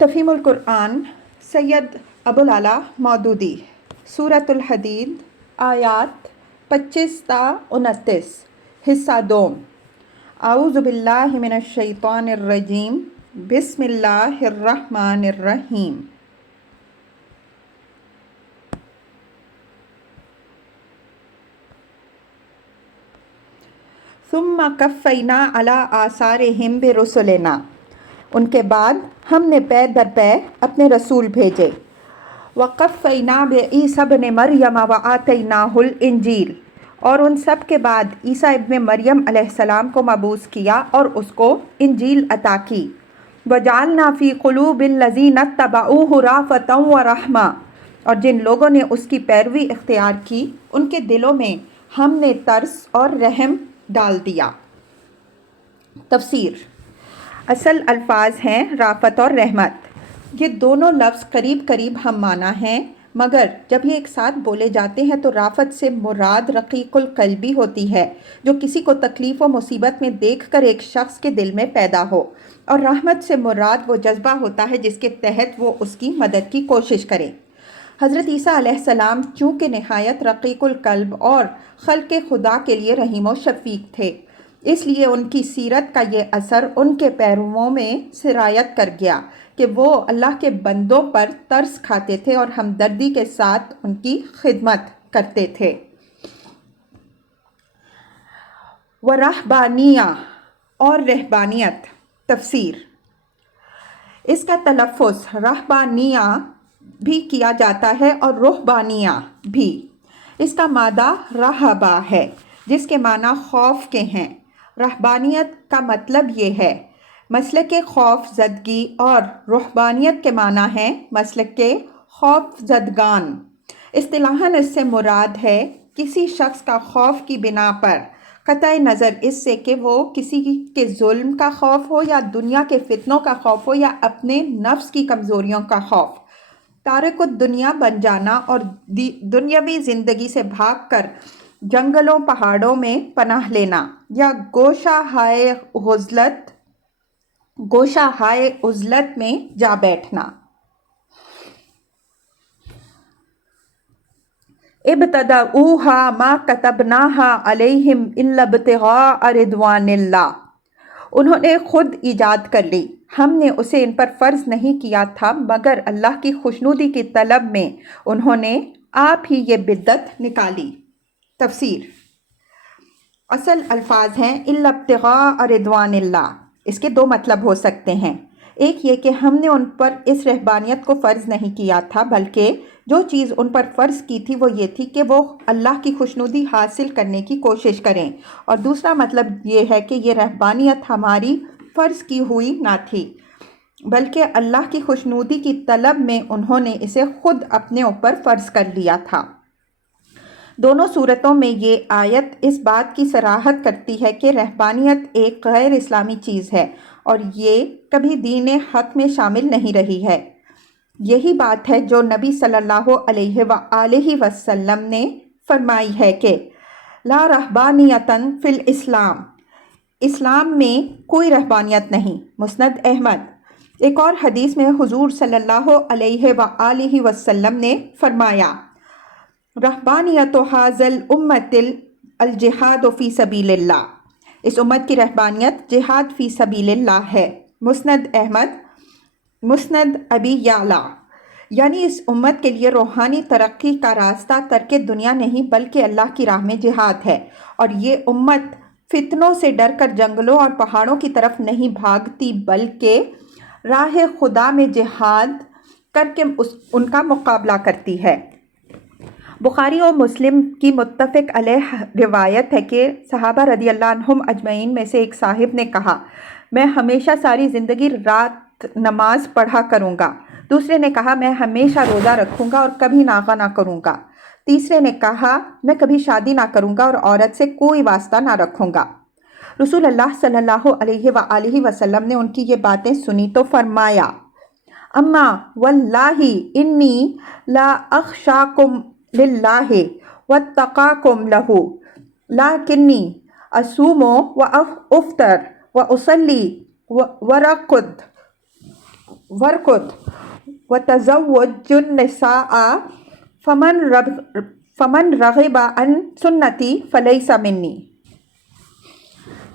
تفہیم القرآن سید ابوالعلا مودودی سورۃ الحدید آیات 25 تا 29 حصہ دوم اعوذ باللہ من الشیطان الرجیم بسم اللہ الرحمن الرحیم ثم کفینا علی آثارہم برسلنا، ان کے بعد ہم نے پے در پے اپنے رسول بھیجے۔ وَقَفَّيْنَا بِعِيسَى ابْنِ مَرْيَمَ وَآتَيْنَاهُ الْإِنْجِيلَ، اور ان سب کے بعد عیسیٰ ابن مریم علیہ السلام کو مبعوث کیا اور اس کو انجیل عطا کی۔ وَجَعَلْنَا فِي قُلُوبِ الَّذِينَ اتَّبَعُوهُ رَأْفَةً وَرَحْمَةً، اور جن لوگوں نے اس کی پیروی اختیار کی ان کے دلوں میں ہم نے ترس اور رحم ڈال دیا۔ تفسیر۔ اصل الفاظ ہیں رافت اور رحمت۔ یہ دونوں لفظ قریب قریب ہم معنی ہیں، مگر جب یہ ایک ساتھ بولے جاتے ہیں تو رافت سے مراد رقیق القلبی ہوتی ہے، جو کسی کو تکلیف و مصیبت میں دیکھ کر ایک شخص کے دل میں پیدا ہو، اور رحمت سے مراد وہ جذبہ ہوتا ہے جس کے تحت وہ اس کی مدد کی کوشش کرے۔ حضرت عیسیٰ علیہ السلام چونکہ نہایت رقیق القلب اور خلق خدا کے لیے رحیم و شفیق تھے، اس لیے ان کی سیرت کا یہ اثر ان کے پیرووں میں سرایت کر گیا کہ وہ اللہ کے بندوں پر ترس کھاتے تھے اور ہمدردی کے ساتھ ان کی خدمت کرتے تھے۔ ورہبانیہ، اور رہبانیت۔ تفسیر۔ اس کا تلفظ رہبانیہ بھی کیا جاتا ہے اور رہبانیہ بھی۔ اس کا مادہ رہبہ ہے جس کے معنی خوف کے ہیں۔ رہبانیت کا مطلب یہ ہے مسلک خوف زدگی، اور رہبانیت کے معنی ہے مسلک خوف زدگان۔ اصطلاحاً اس سے مراد ہے کسی شخص کا خوف کی بنا پر، قطع نظر اس سے کہ وہ کسی کے ظلم کا خوف ہو یا دنیا کے فتنوں کا خوف ہو یا اپنے نفس کی کمزوریوں کا خوف، تارک الدنیا بن جانا اور دنیاوی زندگی سے بھاگ کر جنگلوں پہاڑوں میں پناہ لینا، یا گوشہ ہائے عزلت میں جا بیٹھنا۔ ابتدعوها ما كتبناها عليهم الا ابتغاء رضوان اللہ، انہوں نے خود ایجاد کر لی، ہم نے اسے ان پر فرض نہیں کیا تھا مگر اللہ کی خوشنودی کی طلب میں انہوں نے آپ ہی یہ بدعت نکالی۔ تفسیر۔ اصل الفاظ ہیں الا ابتغاء رضوان اللہ۔ اس کے دو مطلب ہو سکتے ہیں۔ ایک یہ کہ ہم نے ان پر اس رہبانیت کو فرض نہیں کیا تھا، بلکہ جو چیز ان پر فرض کی تھی وہ یہ تھی کہ وہ اللہ کی خوشنودی حاصل کرنے کی کوشش کریں، اور دوسرا مطلب یہ ہے کہ یہ رہبانیت ہماری فرض کی ہوئی نہ تھی بلکہ اللہ کی خوشنودی کی طلب میں انہوں نے اسے خود اپنے اوپر فرض کر لیا تھا۔ دونوں صورتوں میں یہ آیت اس بات کی صراحت کرتی ہے کہ رہبانیت ایک غیر اسلامی چیز ہے اور یہ کبھی دین حق میں شامل نہیں رہی ہے۔ یہی بات ہے جو نبی صلی اللہ علیہ وآلہ وسلم نے فرمائی ہے کہ لا رہبانیۃ فی الاسلام، اسلام میں کوئی رہبانیت نہیں۔ مسند احمد۔ ایک اور حدیث میں حضور صلی اللہ علیہ وآلہ وسلم نے فرمایا رہبانیت ھذی الامۃ الجہاد فی سبیل اللہ، اس امت کی رہبانیت جہاد فی سبیل اللہ ہے۔ مسند احمد۔ مسند ابی یعلا۔ یعنی اس امت کے لیے روحانی ترقی کا راستہ ترک دنیا نہیں بلکہ اللہ کی راہ میں جہاد ہے، اور یہ امت فتنوں سے ڈر کر جنگلوں اور پہاڑوں کی طرف نہیں بھاگتی بلکہ راہ خدا میں جہاد کر کے ان کا مقابلہ کرتی ہے۔ بخاری اور مسلم کی متفق علیہ روایت ہے کہ صحابہ رضی اللہ عنہم اجمعین میں سے ایک صاحب نے کہا میں ہمیشہ ساری زندگی رات نماز پڑھا کروں گا۔ دوسرے نے کہا میں ہمیشہ روزہ رکھوں گا اور کبھی ناغہ نہ کروں گا۔ تیسرے نے کہا میں کبھی شادی نہ کروں گا اور عورت سے کوئی واسطہ نہ رکھوں گا۔ رسول اللہ صلی اللہ علیہ وآلہ وسلم نے ان کی یہ باتیں سنی تو فرمایا اما واللہ انی لا اخشاکم للہ واتقاکم لہ لیکنی اصوم و افطر و اصلی و ارقد ورکت وتزوج النساء فمن رغب عن سنتی فلیس منی۔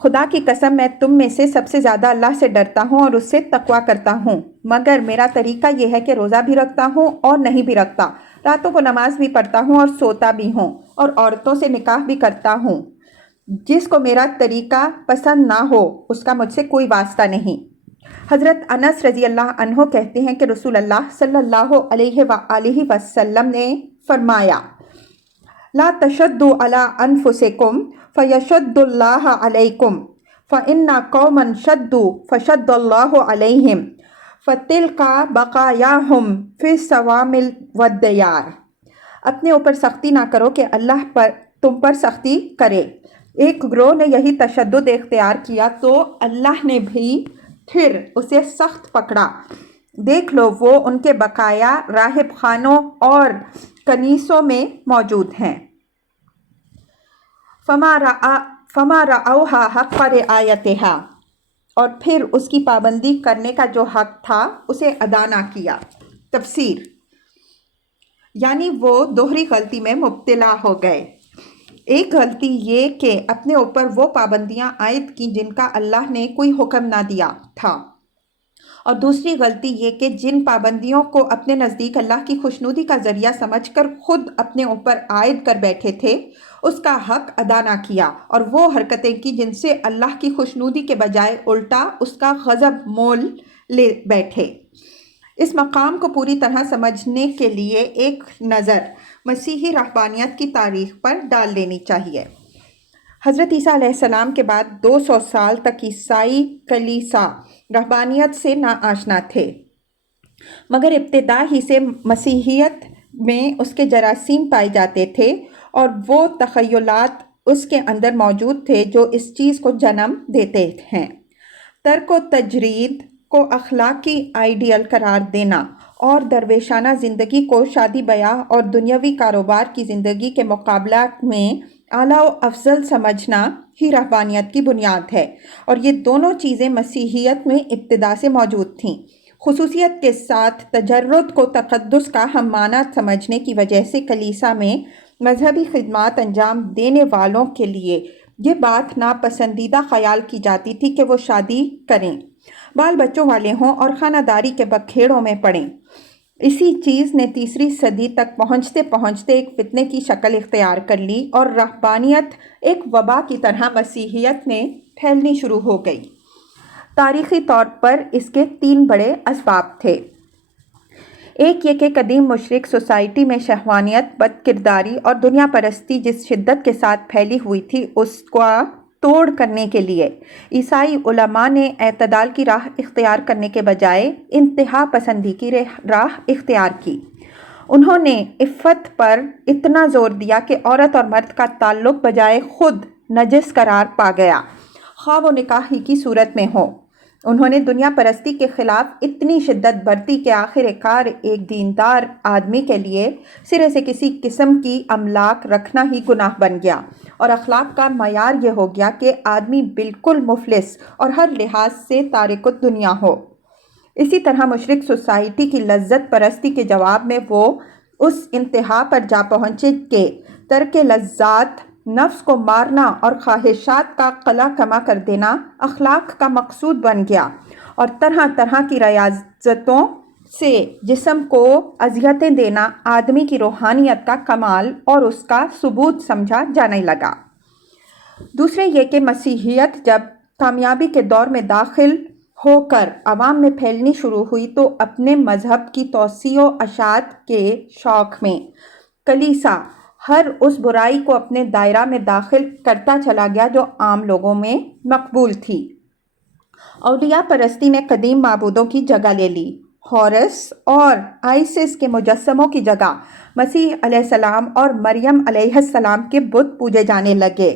خدا کی قسم میں تم میں سے سب سے زیادہ اللہ سے ڈرتا ہوں اور اس سے تقویٰ کرتا ہوں، مگر میرا طریقہ یہ ہے کہ روزہ بھی رکھتا ہوں اور نہیں بھی رکھتا، راتوں کو نماز بھی پڑھتا ہوں اور سوتا بھی ہوں، اور عورتوں سے نکاح بھی کرتا ہوں۔ جس کو میرا طریقہ پسند نہ ہو اس کا مجھ سے کوئی واسطہ نہیں۔ حضرت انس رضی اللہ عنہ کہتے ہیں کہ رسول اللہ صلی اللہ علیہ وآلہ وسلم نے فرمایا، لا تشدوا علی انفسکم فیشد اللہ علیکم فإن قوما شدوا فشد اللہ علیہم فتلک بقایاہم فی الصوامع والدیار۔ اپنے اوپر سختی نہ کرو کہ اللہ پر تم پر سختی کرے۔ ایک گروہ نے یہی تشدد اختیار کیا تو اللہ نے بھی پھر اسے سخت پکڑا، دیکھ لو وہ ان کے بقایا راہب خانوں اور کنیسوں میں موجود ہیں۔ فما رعوها حق رعایتها، اور پھر اس کی پابندی کرنے کا جو حق تھا اسے ادا نہ کیا۔ تفسیر، یعنی وہ دوہری غلطی میں مبتلا ہو گئے۔ ایک غلطی یہ کہ اپنے اوپر وہ پابندیاں عائد کی جن کا اللہ نے کوئی حکم نہ دیا تھا، اور دوسری غلطی یہ کہ جن پابندیوں کو اپنے نزدیک اللہ کی خوشنودی کا ذریعہ سمجھ کر خود اپنے اوپر عائد کر بیٹھے تھے اس کا حق ادا نہ کیا، اور وہ حرکتیں کی جن سے اللہ کی خوشنودی کے بجائے الٹا اس کا غضب مول لے بیٹھے۔ اس مقام کو پوری طرح سمجھنے کے لیے ایک نظر مسیحی رہبانیت کی تاریخ پر ڈال لینی چاہیے۔ حضرت عیسیٰ علیہ السلام کے بعد 200 سال تک عیسائی کلیسا رہبانیت سے ناآشنا تھے، مگر ابتدا ہی سے مسیحیت میں اس کے جراثیم پائے جاتے تھے، اور وہ تخیلات اس کے اندر موجود تھے جو اس چیز کو جنم دیتے ہیں۔ ترک و تجرید کو اخلاقی آئیڈیل قرار دینا اور درویشانہ زندگی کو شادی بیاہ اور دنیاوی کاروبار کی زندگی کے مقابلہ میں اعلیٰ و افضل سمجھنا ہی رہبانیت کی بنیاد ہے، اور یہ دونوں چیزیں مسیحیت میں ابتدا سے موجود تھیں۔ خصوصیت کے ساتھ تجرد کو تقدس کا ہم معنی سمجھنے کی وجہ سے کلیسا میں مذہبی خدمات انجام دینے والوں کے لیے یہ بات ناپسندیدہ خیال کی جاتی تھی کہ وہ شادی کریں، بال بچوں والے ہوں اور خانہ داری کے بکھیڑوں میں پڑیں۔ اسی چیز نے 3 صدی تک پہنچتے پہنچتے ایک فتنے کی شکل اختیار کر لی، اور رہبانیت ایک وبا کی طرح مسیحیت میں پھیلنی شروع ہو گئی۔ تاریخی طور پر اس کے 3 بڑے اسباب تھے۔ ایک یہ کہ قدیم مشرق سوسائٹی میں شہوانیت، بد کرداری اور دنیا پرستی جس شدت کے ساتھ پھیلی ہوئی تھی اس کو توڑ کرنے کے لیے عیسائی علماء نے اعتدال کی راہ اختیار کرنے کے بجائے انتہا پسندی کی راہ اختیار کی۔ انہوں نے عفت پر اتنا زور دیا کہ عورت اور مرد کا تعلق بجائے خود نجس قرار پا گیا، خواہ وہ نکاح ہی کی صورت میں ہو۔ انہوں نے دنیا پرستی کے خلاف اتنی شدت برتی کہ آخر کار ایک دیندار آدمی کے لیے سرے سے کسی قسم کی املاک رکھنا ہی گناہ بن گیا، اور اخلاق کا معیار یہ ہو گیا کہ آدمی بالکل مفلس اور ہر لحاظ سے تارک الدنیا ہو۔ اسی طرح مشرق سوسائٹی کی لذت پرستی کے جواب میں وہ اس انتہا پر جا پہنچے کہ ترک لذات، نفس کو مارنا اور خواہشات کا قلع کما کر دینا اخلاق کا مقصود بن گیا، اور طرح طرح کی ریاضتوں سے جسم کو اذیتیں دینا آدمی کی روحانیت کا کمال اور اس کا ثبوت سمجھا جانے لگا۔ دوسرے یہ کہ مسیحیت جب کامیابی کے دور میں داخل ہو کر عوام میں پھیلنی شروع ہوئی تو اپنے مذہب کی توسیع و اشاعت کے شوق میں کلیسا ہر اس برائی کو اپنے دائرہ میں داخل کرتا چلا گیا جو عام لوگوں میں مقبول تھی۔ اولیاء پرستی نے قدیم معبودوں کی جگہ لے لی۔ ہورس اور آئسس کے مجسموں کی جگہ مسیح علیہ السلام اور مریم علیہ السلام کے بت پوجے جانے لگے۔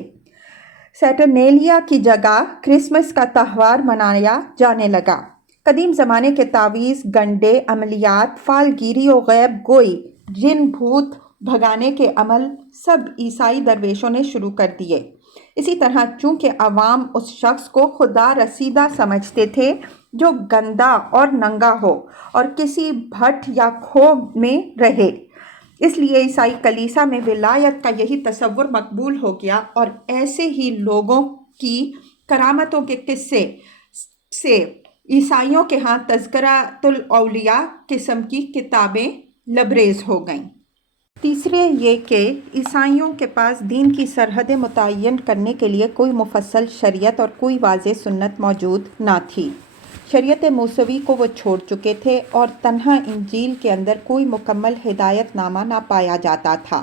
سیٹرنیلیا کی جگہ کرسمس کا تہوار منایا جانے لگا۔ قدیم زمانے کے تعویذ، گنڈے، عملیات، فال گیری و غیب گوئی، جن بھوت بھگانے کے عمل سب عیسائی درویشوں نے شروع کر دیے۔ اسی طرح چونکہ عوام اس شخص کو خدا رسیدہ سمجھتے تھے جو گندا اور ننگا ہو اور کسی بھٹ یا کھو میں رہے۔ اس لیے عیسائی کلیسا میں ولایت کا یہی تصور مقبول ہو گیا اور ایسے ہی لوگوں کی کرامتوں کے قصے سے عیسائیوں کے ہاں تذکرۃ الاولیاء قسم کی کتابیں لبریز ہو گئیں۔ تیسرے یہ کہ عیسائیوں کے پاس دین کی سرحدیں متعین کرنے کے لیے کوئی مفصل شریعت اور کوئی واضح سنت موجود نہ تھی۔ شریعت موسوی کو وہ چھوڑ چکے تھے اور تنہا انجیل کے اندر کوئی مکمل ہدایت نامہ نہ پایا جاتا تھا۔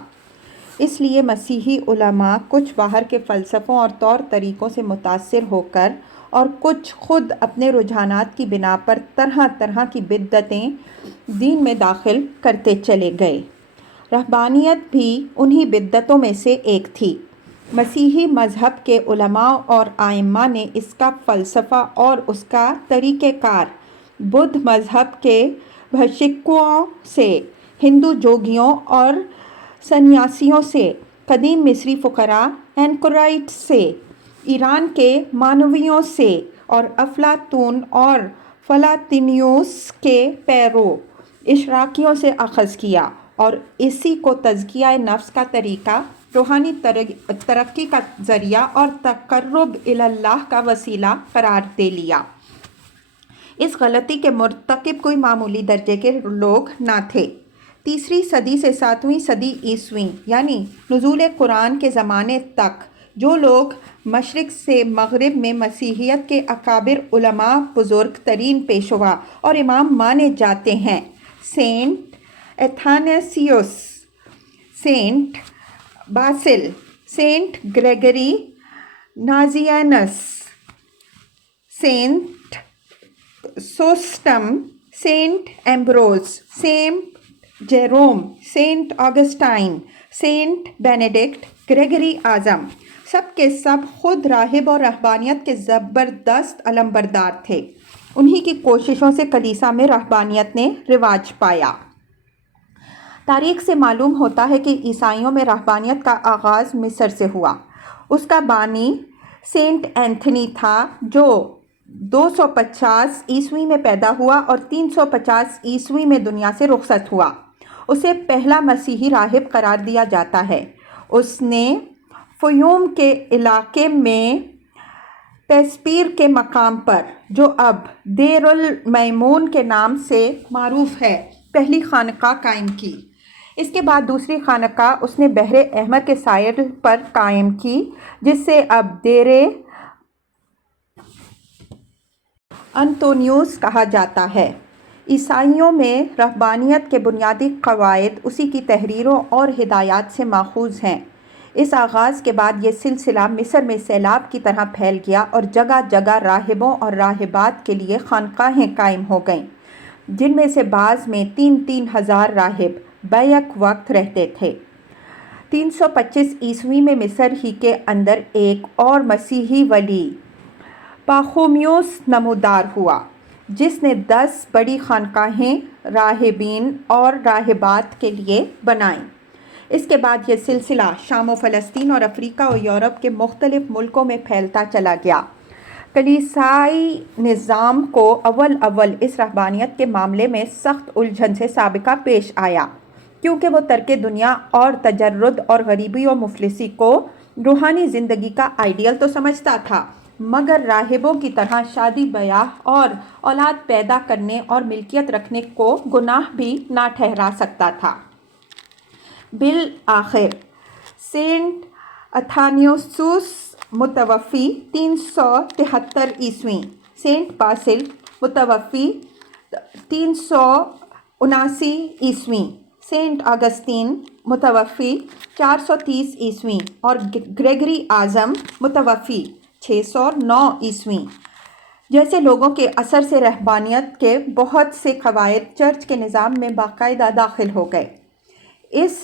اس لیے مسیحی علماء کچھ باہر کے فلسفوں اور طور طریقوں سے متاثر ہو کر اور کچھ خود اپنے رجحانات کی بنا پر طرح طرح کی بدعتیں دین میں داخل کرتے چلے گئے۔ رہبانیت بھی انہی بدعتوں میں سے ایک تھی۔ مسیحی مذہب کے علماء اور ائمہ نے اس کا فلسفہ اور اس کا طریقہ کار بدھ مذہب کے بھشکوؤں سے، ہندو جوگیوں اور سنیاسیوں سے، قدیم مصری فقراء اینکورائٹس سے، ایران کے مانویوں سے اور افلاطون اور فلاطینوس کے پیرو اشراقیوں سے اخذ کیا اور اسی کو تزکیہ نفس کا طریقہ، روحانی ترقی کا ذریعہ اور تقرب اللہ کا وسیلہ قرار دے لیا۔ اس غلطی کے مرتکب کوئی معمولی درجے کے لوگ نہ تھے۔ تیسری صدی سے 7ویں صدی عیسوی یعنی نزول قرآن کے زمانے تک جو لوگ مشرق سے مغرب میں مسیحیت کے اکابر علماء، بزرگ ترین پیشوا اور امام مانے جاتے ہیں، saint Athanasius, saint Basil, saint Gregory Nazianzus, saint Chrysostom, saint Ambrose, saint Jerome, saint Augustine, saint Benedict, Gregory اعظم، سب کے سب خود راہب اور رہبانیت کے زبردست علمبردار تھے۔ انہی کی کوششوں سے کلیسا میں رہبانیت نے رواج پایا۔ تاریخ سے معلوم ہوتا ہے کہ عیسائیوں میں رہبانیت کا آغاز مصر سے ہوا۔ اس کا بانی سینٹ اینتھنی تھا جو 250 عیسوی میں پیدا ہوا اور 350 عیسوی میں دنیا سے رخصت ہوا۔ اسے پہلا مسیحی راہب قرار دیا جاتا ہے۔ اس نے فیوم کے علاقے میں پیسپیر کے مقام پر، جو اب دیر المیمون کے نام سے معروف ہے، پہلی خانقاہ قائم کی۔ اس کے بعد دوسری خانقاہ اس نے بحر احمر کے ساحل پر قائم کی، جس سے اب دیر انطونیوس کہا جاتا ہے۔ عیسائیوں میں رہبانیت کے بنیادی قواعد اسی کی تحریروں اور ہدایات سے ماخوذ ہیں۔ اس آغاز کے بعد یہ سلسلہ مصر میں سیلاب کی طرح پھیل گیا اور جگہ جگہ راہبوں اور راہبات کے لیے خانقاہیں قائم ہو گئیں، جن میں سے بعض میں 3-3 ہزار راہب بیک وقت رہتے تھے۔ 325 عیسوی میں مصر ہی کے اندر ایک اور مسیحی ولی پاخومیوس نمودار ہوا، جس نے 10 بڑی خانقاہیں راہبین اور راہبات کے لیے بنائیں۔ اس کے بعد یہ سلسلہ شام و فلسطین اور افریقہ و یورپ کے مختلف ملکوں میں پھیلتا چلا گیا۔ کلیسائی نظام کو اول اس رہبانیت کے معاملے میں سخت الجھن سے سابقہ پیش آیا، کیونکہ وہ ترک دنیا اور تجرد اور غریبی و مفلسی کو روحانی زندگی کا آئیڈیل تو سمجھتا تھا، مگر راہبوں کی طرح شادی بیاہ اور اولاد پیدا کرنے اور ملکیت رکھنے کو گناہ بھی نہ ٹھہرا سکتا تھا۔ بالآخر سینٹ اتھانیوسوس متوفی 373 عیسوی، سینٹ باسل متوفی 379 عیسوی، سینٹ آگسٹین متوفی 430 عیسوی اور گریگری اعظم متوفی 609 عیسوی جیسے لوگوں کے اثر سے رہبانیت کے بہت سے قواعد چرچ کے نظام میں باقاعدہ داخل ہو گئے۔ اس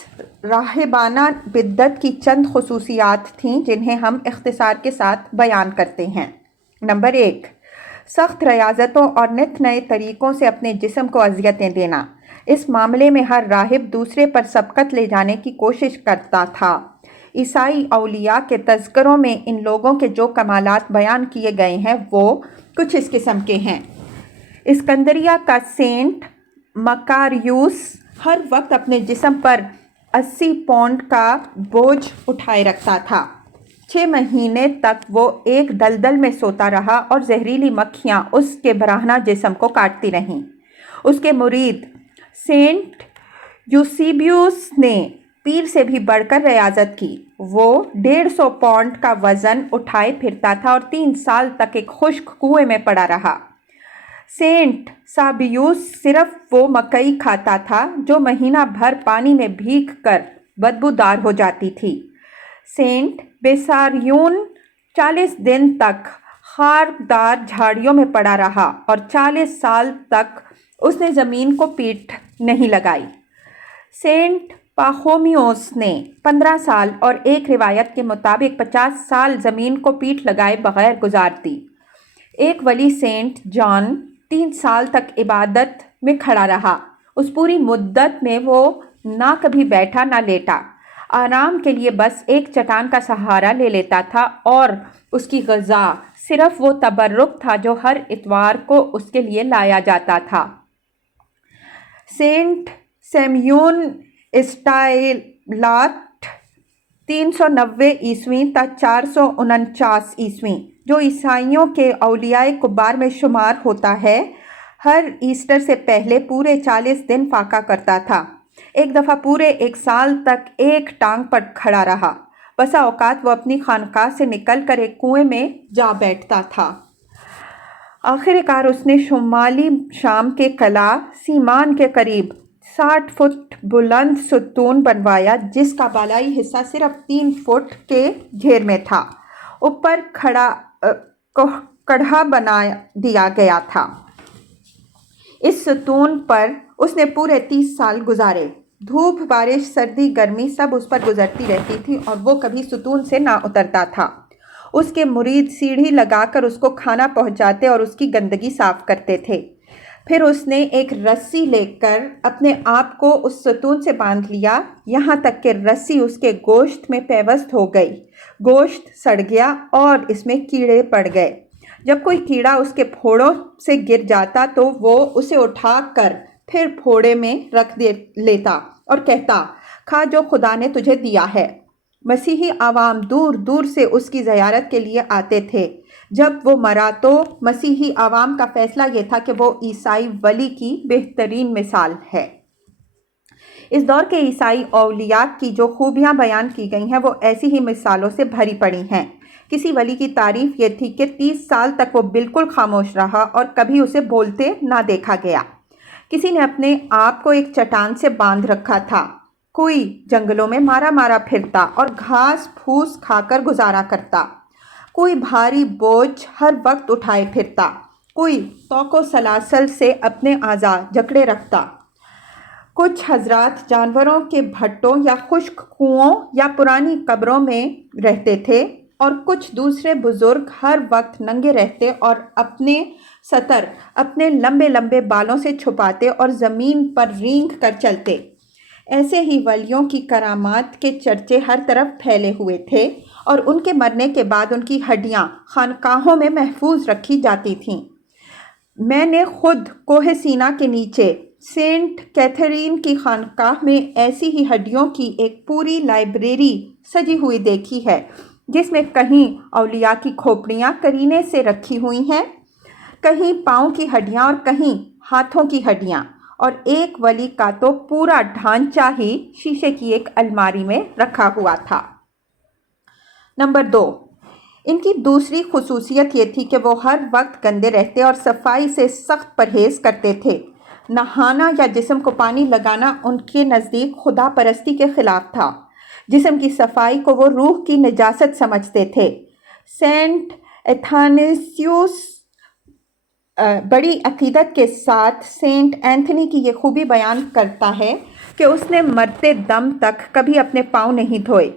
راہبانہ بدعت کی چند خصوصیات تھیں جنہیں ہم اختصار کے ساتھ بیان کرتے ہیں۔ نمبر 1، سخت ریاضتوں اور نت نئے طریقوں سے اپنے جسم کو اذیتیں دینا۔ اس معاملے میں ہر راہب دوسرے پر سبقت لے جانے کی کوشش کرتا تھا۔ عیسائی اولیاء کے تذکروں میں ان لوگوں کے جو کمالات بیان کیے گئے ہیں وہ کچھ اس قسم کے ہیں۔ اسکندریہ کا سینٹ مکاریوس ہر وقت اپنے جسم پر 80 پاؤنڈ کا بوجھ اٹھائے رکھتا تھا۔ 6 مہینے تک وہ ایک دلدل میں سوتا رہا اور زہریلی مکھیاں اس کے برہنہ جسم کو کاٹتی رہیں۔ اس کے مرید سینٹ یوسیبیوس نے پیر سے بھی بڑھ کر ریاضت کی۔ وہ 150 پاؤنڈ کا وزن اٹھائے پھرتا تھا اور 3 سال تک ایک خشک کنویں میں پڑا رہا۔ سینٹ سابیوس صرف وہ مکئی کھاتا تھا جو مہینہ بھر پانی میں بھیگ کر بدبودار ہو جاتی تھی۔ سینٹ بیساریون 40 دن تک خاردار جھاڑیوں میں پڑا رہا اور 40 سال تک اس نے زمین کو پیٹھ نہیں لگائی۔ سینٹ پاخومیوس نے 15 سال اور ایک روایت کے مطابق 50 سال زمین کو پیٹھ لگائے بغیر گزار دی۔ ایک ولی سینٹ جان 3 سال تک عبادت میں کھڑا رہا۔ اس پوری مدت میں وہ نہ کبھی بیٹھا نہ لیٹا، آرام کے لیے بس ایک چٹان کا سہارا لے لیتا تھا اور اس کی غذا صرف وہ تبرک تھا جو ہر اتوار کو اس کے لیے لایا جاتا تھا۔ سینٹ سیمیون اسٹائلات 390 عیسوی تا 449 عیسوی جو عیسائیوں کے اولیاء کبار میں شمار ہوتا ہے، ہر ایسٹر سے پہلے پورے 40 دن فاقہ کرتا تھا۔ ایک دفعہ پورے 1 سال تک ایک ٹانگ پر کھڑا رہا۔ بسا اوقات وہ اپنی خانقاہ سے نکل کر ایک کنویں میں جا بیٹھتا تھا۔ آخر کار اس نے شمالی شام کے قلعہ سیمان کے قریب 60 فٹ بلند ستون بنوایا جس کا بالائی حصہ صرف 3 فٹ کے گھیر میں تھا۔ اوپر کڑھا بنا دیا گیا تھا۔ اس ستون پر اس نے پورے 30 سال گزارے۔ دھوپ، بارش، سردی، گرمی سب اس پر گزرتی رہتی تھی اور وہ کبھی ستون سے نہ اترتا تھا۔ اس کے مرید سیڑھی لگا کر اس کو کھانا پہنچاتے اور اس کی گندگی صاف کرتے تھے۔ پھر اس نے ایک رسی لے کر اپنے آپ کو اس ستون سے باندھ لیا، یہاں تک کہ رسی اس کے گوشت میں پیوست ہو گئی۔ گوشت سڑ گیا اور اس میں کیڑے پڑ گئے۔ جب کوئی کیڑا اس کے پھوڑوں سے گر جاتا تو وہ اسے اٹھا کر پھر پھوڑے میں رکھ لیتا اور کہتا، کھا جو خدا نے تجھے دیا ہے۔ مسیحی عوام دور دور سے اس کی زیارت کے لیے آتے تھے۔ جب وہ مرا تو مسیحی عوام کا فیصلہ یہ تھا کہ وہ عیسائی ولی کی بہترین مثال ہے۔ اس دور کے عیسائی اولیاء کی جو خوبیاں بیان کی گئی ہیں وہ ایسی ہی مثالوں سے بھری پڑی ہیں۔ کسی ولی کی تعریف یہ تھی کہ 30 سال تک وہ بالکل خاموش رہا اور کبھی اسے بولتے نہ دیکھا گیا۔ کسی نے اپنے آپ کو ایک چٹان سے باندھ رکھا تھا۔ کوئی جنگلوں میں مارا پھرتا اور گھاس پھوس کھا کر گزارا کرتا۔ کوئی بھاری بوجھ ہر وقت اٹھائے پھرتا۔ کوئی توق و سلاسل سے اپنے اعضاء جکڑے رکھتا۔ کچھ حضرات جانوروں کے بھٹوں یا خشک کنووں یا پرانی قبروں میں رہتے تھے اور کچھ دوسرے بزرگ ہر وقت ننگے رہتے اور اپنے ستر اپنے لمبے لمبے بالوں سے چھپاتے اور زمین پر رینگ کر چلتے۔ ایسے ہی ولیوں کی کرامات کے چرچے ہر طرف پھیلے ہوئے تھے اور ان کے مرنے کے بعد ان کی ہڈیاں خانقاہوں میں محفوظ رکھی جاتی تھیں۔ میں نے خود کوہ سینا کے نیچے سینٹ کیتھرین کی خانقاہ میں ایسی ہی ہڈیوں کی ایک پوری لائبریری سجی ہوئی دیکھی ہے، جس میں کہیں اولیاء کی کھوپڑیاں کرینے سے رکھی ہوئی ہیں، کہیں پاؤں کی ہڈیاں اور کہیں ہاتھوں کی ہڈیاں، اور ایک ولی کا تو پورا ڈھانچہ ہی شیشے کی ایک الماری میں رکھا ہوا تھا۔ نمبر 2، ان کی دوسری خصوصیت یہ تھی کہ وہ ہر وقت گندے رہتے اور صفائی سے سخت پرہیز کرتے تھے۔ نہانا یا جسم کو پانی لگانا ان کے نزدیک خدا پرستی کے خلاف تھا۔ جسم کی صفائی کو وہ روح کی نجاست سمجھتے تھے۔ سینٹ ایتھاناسیوس بڑی عقیدت کے ساتھ سینٹ اینتھنی کی یہ خوبی بیان کرتا ہے کہ اس نے مرتے دم تک کبھی اپنے پاؤں نہیں دھوئے۔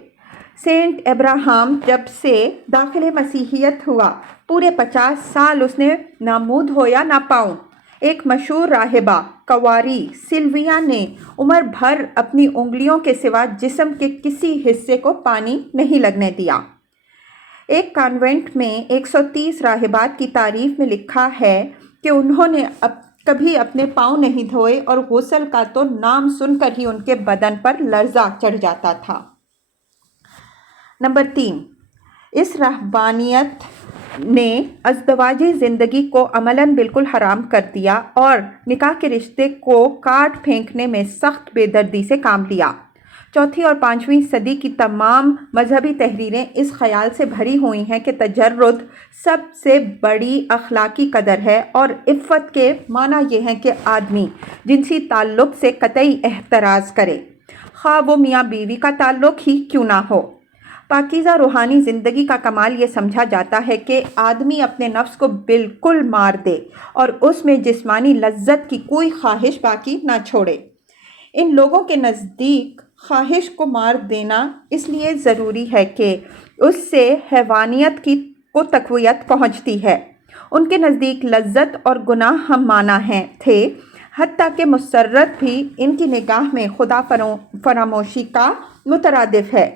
سینٹ ابراہم جب سے داخل مسیحیت ہوا پورے 50 سال اس نے نہ منہ دھویا نہ پاؤں۔ ایک مشہور راہبہ کواری سلویا نے عمر بھر اپنی انگلیوں کے سوا جسم کے کسی حصے کو پانی نہیں لگنے دیا۔ ایک کانوینٹ میں 130 راہبات کی تعریف میں لکھا ہے کہ انہوں نے کبھی اپنے پاؤں نہیں دھوئے اور غسل کا تو نام سن کر ہی ان کے بدن پر لرزہ چڑھ جاتا تھا۔ نمبر 3، اس رہبانیت نے ازدواجی زندگی کو عملاً بالکل حرام کر دیا اور نکاح کے رشتے کو کاٹ پھینکنے میں سخت بے دردی سے کام لیا۔ چوتھی اور 5ویں صدی کی تمام مذہبی تحریریں اس خیال سے بھری ہوئی ہیں کہ تجرد سب سے بڑی اخلاقی قدر ہے، اور عفت کے معنی یہ ہے کہ آدمی جنسی تعلق سے قطعی احتراز کرے، خواہ وہ میاں بیوی کا تعلق ہی کیوں نہ ہو۔ پاکیزہ روحانی زندگی کا کمال یہ سمجھا جاتا ہے کہ آدمی اپنے نفس کو بالکل مار دے اور اس میں جسمانی لذت کی کوئی خواہش باقی نہ چھوڑے۔ ان لوگوں کے نزدیک خواہش کو مار دینا اس لیے ضروری ہے کہ اس سے حیوانیت کو تقویت پہنچتی ہے۔ ان کے نزدیک لذت اور گناہ ہم معنی تھے، حتیٰ کہ مسرت بھی ان کی نگاہ میں خدا فراموشی کا مترادف ہے۔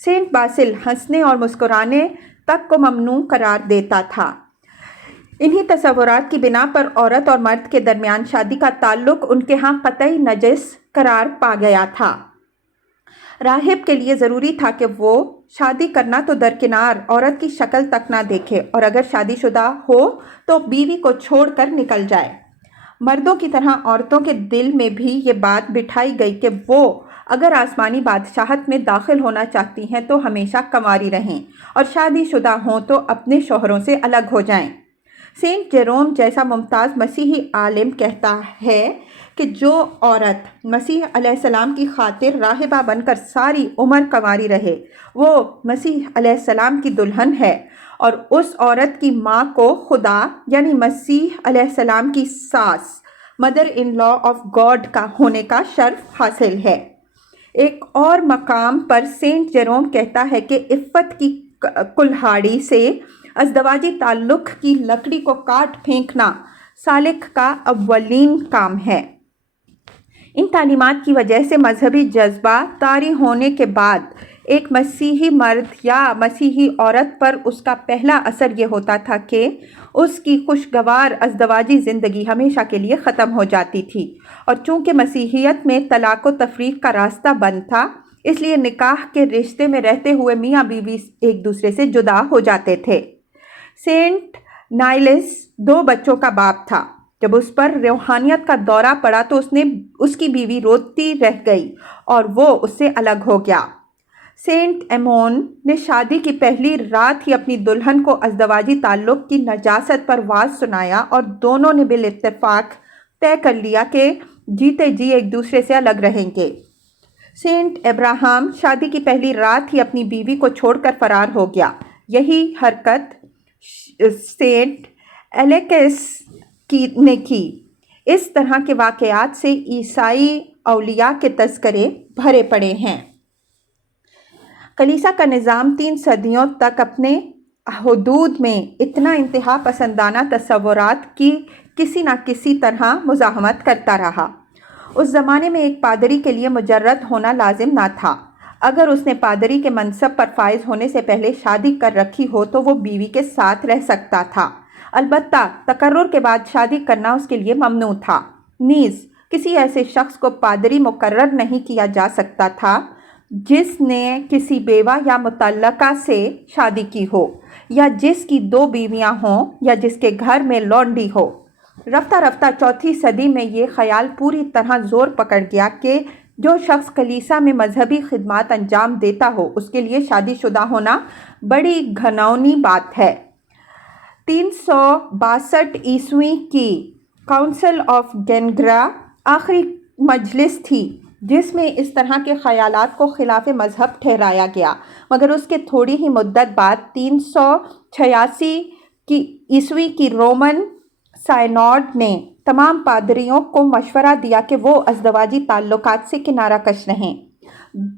سینٹ باسل ہنسنے اور مسکرانے تک کو ممنوع قرار دیتا تھا۔ انہی تصورات کی بنا پر عورت اور مرد کے درمیان شادی کا تعلق ان کے ہاں قطعی نجس قرار پا گیا تھا۔ راہب کے لیے ضروری تھا کہ وہ شادی کرنا تو درکنار عورت کی شکل تک نہ دیکھے، اور اگر شادی شدہ ہو تو بیوی کو چھوڑ کر نکل جائے۔ مردوں کی طرح عورتوں کے دل میں بھی یہ بات بٹھائی گئی کہ وہ اگر آسمانی بادشاہت میں داخل ہونا چاہتی ہیں تو ہمیشہ کنواری رہیں، اور شادی شدہ ہوں تو اپنے شوہروں سے الگ ہو جائیں۔ سینٹ جیروم جیسا ممتاز مسیحی عالم کہتا ہے کہ جو عورت مسیح علیہ السلام کی خاطر راہبہ بن کر ساری عمر کنواری رہے، وہ مسیح علیہ السلام کی دلہن ہے، اور اس عورت کی ماں کو خدا یعنی مسیح علیہ السلام کی ساس، mother in law of God کا ہونے کا شرف حاصل ہے۔ ایک اور مقام پر سینٹ جیروم کہتا ہے کہ عفت کی کلہاڑی سے ازدواجی تعلق کی لکڑی کو کاٹ پھینکنا سالک کا اولین کام ہے۔ ان تعلیمات کی وجہ سے مذہبی جذبہ طاری ہونے کے بعد ایک مسیحی مرد یا مسیحی عورت پر اس کا پہلا اثر یہ ہوتا تھا کہ اس کی خوشگوار ازدواجی زندگی ہمیشہ کے لیے ختم ہو جاتی تھی، اور چونکہ مسیحیت میں طلاق و تفریق کا راستہ بند تھا، اس لیے نکاح کے رشتے میں رہتے ہوئے میاں بیوی ایک دوسرے سے جدا ہو جاتے تھے۔ سینٹ نائلس 2 بچوں کا باپ تھا۔ جب اس پر روحانیت کا دورہ پڑا تو اس کی بیوی روتی رہ گئی اور وہ اس سے الگ ہو گیا۔ سینٹ ایمون نے شادی کی پہلی رات ہی اپنی دلہن کو ازدواجی تعلق کی نجاست پر واعظ سنایا، اور دونوں نے بالاتفاق طے کر لیا کہ جیتے جی ایک دوسرے سے الگ رہیں گے۔ سینٹ ابراہم شادی کی پہلی رات ہی اپنی بیوی کو چھوڑ کر فرار ہو گیا۔ یہی حرکت سینٹ الیکس نے کی۔ اس طرح کے واقعات سے عیسائی اولیاء کے تذکرے بھرے پڑے ہیں۔ کلیسا کا نظام 3 صدیوں تک اپنے حدود میں اتنا انتہا پسندانہ تصورات کی کسی نہ کسی طرح مزاحمت کرتا رہا۔ اس زمانے میں ایک پادری کے لیے مجرد ہونا لازم نہ تھا۔ اگر اس نے پادری کے منصب پر فائز ہونے سے پہلے شادی کر رکھی ہو تو وہ بیوی کے ساتھ رہ سکتا تھا، البتہ تقرر کے بعد شادی کرنا اس کے لیے ممنوع تھا۔ نیز کسی ایسے شخص کو پادری مقرر نہیں کیا جا سکتا تھا جس نے کسی بیوہ یا مطلقہ سے شادی کی ہو، یا جس کی 2 بیویاں ہوں، یا جس کے گھر میں لونڈی ہو۔ رفتہ رفتہ 4 صدی میں یہ خیال پوری طرح زور پکڑ گیا کہ جو شخص کلیسا میں مذہبی خدمات انجام دیتا ہو اس کے لیے شادی شدہ ہونا بڑی گھناؤنی بات ہے۔ 362 عیسوی کی کاؤنسل آف گینگرا آخری مجلس تھی جس میں اس طرح کے خیالات کو خلاف مذہب ٹھہرایا گیا، مگر اس کے تھوڑی ہی مدت بعد 386 عیسوی کی رومن سائنوڈ نے تمام پادریوں کو مشورہ دیا کہ وہ ازدواجی تعلقات سے کنارہ کش رہیں۔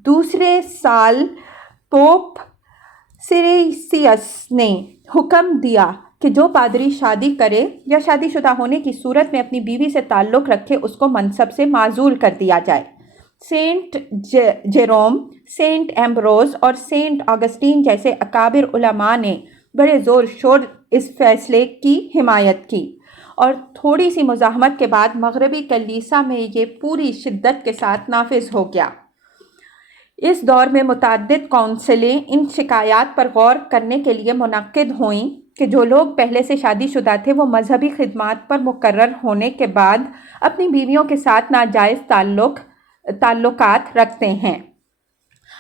دوسرے سال پوپ سیریسیس نے حکم دیا کہ جو پادری شادی کرے یا شادی شدہ ہونے کی صورت میں اپنی بیوی سے تعلق رکھے اس کو منصب سے معزول کر دیا جائے۔ سینٹ جیروم، سینٹ ایمبروز اور سینٹ آگسٹین جیسے اکابر علماء نے بڑے زور شور اس فیصلے کی حمایت کی۔ اور تھوڑی سی مزاحمت کے بعد مغربی کلیسا میں یہ پوری شدت کے ساتھ نافذ ہو گیا۔ اس دور میں متعدد کونسلیں ان شکایات پر غور کرنے کے لیے منعقد ہوئیں کہ جو لوگ پہلے سے شادی شدہ تھے وہ مذہبی خدمات پر مقرر ہونے کے بعد اپنی بیویوں کے ساتھ ناجائز تعلقات رکھتے ہیں۔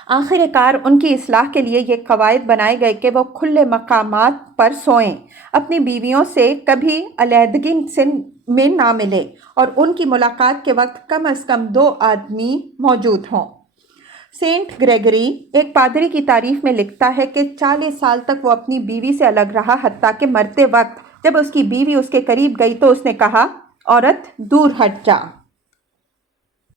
آخر کار ان کی اصلاح کے لیے یہ قواعد بنائے گئے کہ وہ کھلے مقامات پر سوئیں، اپنی بیویوں سے کبھی علیحدگی میں نہ ملیں اور ان کی ملاقات کے وقت کم از کم 2 آدمی موجود ہوں۔ سینٹ گریگری ایک پادری کی تعریف میں لکھتا ہے کہ 40 سال تک وہ اپنی بیوی سے الگ رہا، حتیٰ کہ مرتے وقت جب اس کی بیوی اس کے قریب گئی تو اس نے کہا، عورت دور ہٹ جا۔